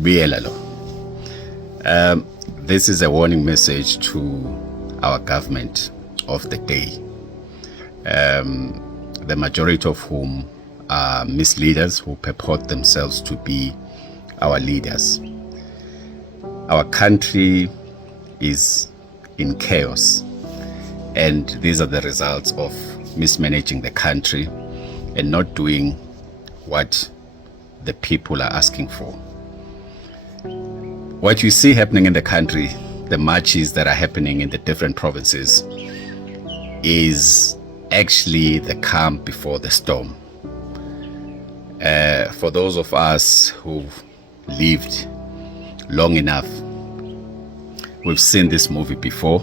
Biyela'S. This is a warning message to our government of the day, the majority of whom are misleaders who purport themselves to be our leaders. Our country is in chaos, and these are the results of mismanaging the country and not doing what the people are asking for. What you see happening in the country, the marches that are happening in the different provinces, is actually the calm before the storm. For those of us who've lived long enough, we've seen this movie before.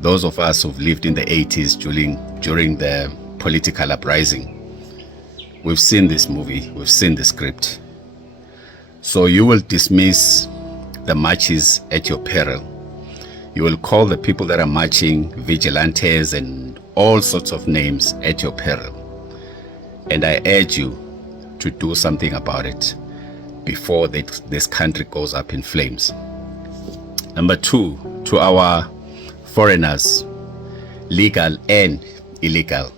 Those of us who've lived in the 80s during the political uprising, we've seen this movie, we've seen the script. So you will dismiss the marches at your peril. You will call the people that are marching vigilantes and all sorts of names at your peril. And I urge you to do something about it before this country goes up in flames. Number two, to our foreigners, legal and illegal.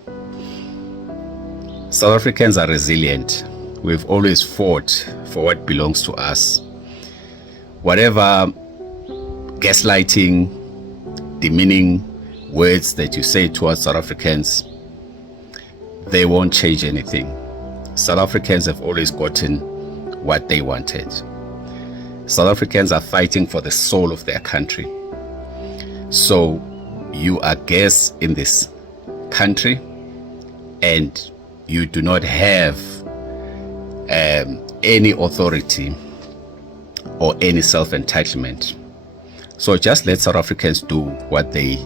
South Africans are resilient. We've always fought for what belongs to us. Whatever gaslighting, demeaning words that you say towards South Africans, they won't change anything. South Africans have always gotten what they wanted. South Africans are fighting for the soul of their country. So you are guests in this country and you do not have any authority or any self-entitlement. So just let South Africans do what they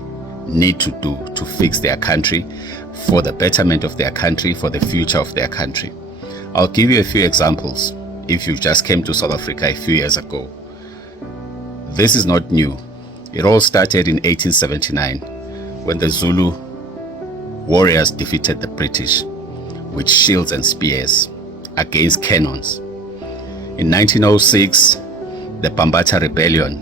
need to do to fix their country, for the betterment of their country, for the future of their country. I'll give you a few examples. If you just came to South Africa a few years ago, this is not new. It all started in 1879 when the Zulu warriors defeated the British with shields and spears against cannons. In 1906, the Bambata Rebellion,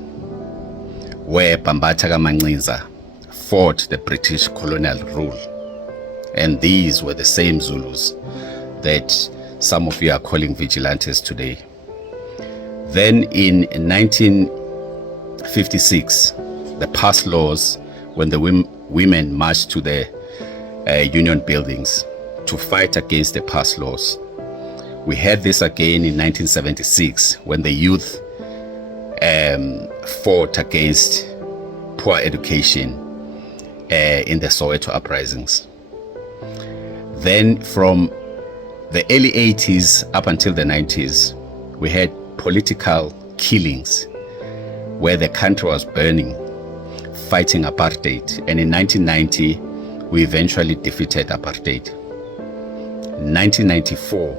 where Bambata Kamancinza fought the British colonial rule. And these were the same Zulus that some of you are calling vigilantes today. Then in 1956, the passed laws when the women marched to the union buildings to fight against the passed laws. We had this again in 1976 when the youth fought against poor education in the Soweto uprisings. Then from the early 80s up until the 90s, we had political killings where the country was burning, fighting apartheid. And in 1990, we eventually defeated apartheid. In 1994,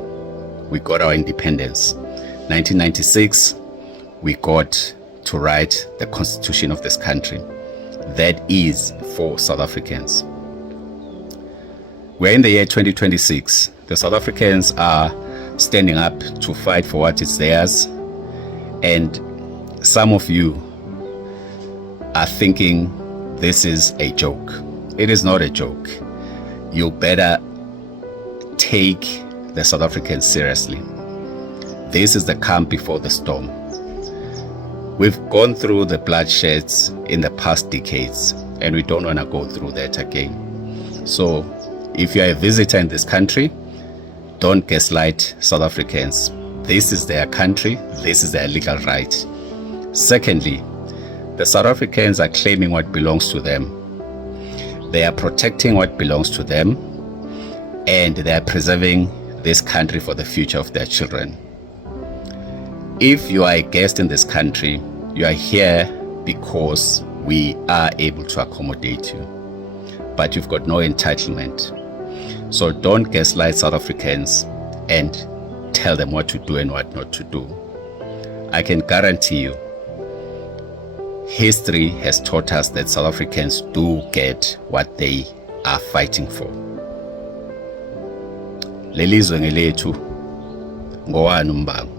we got our independence. 1996, we got to write the constitution of this country. That is for South Africans. We're in the year 2026. The South Africans are standing up to fight for what is theirs. And some of you are thinking this is a joke. It is not a joke. You better take the South Africans seriously. This is the calm before the storm. We've gone through the bloodsheds in the past decades, and we don't want to go through that again. So if you are a visitor in this country, don't gaslight South Africans. This is their country. This is their legal right. Secondly, the South Africans are claiming what belongs to them. They are protecting what belongs to them, and they are preserving this country for the future of their children. If you are a guest in this country, you are here because we are able to accommodate you, but you've got no entitlement. So don't gaslight South Africans and tell them what to do and what not to do. I can guarantee you, history has taught us that South Africans do get what they are fighting for. Lelizwe ngelethu, ngowani umbango.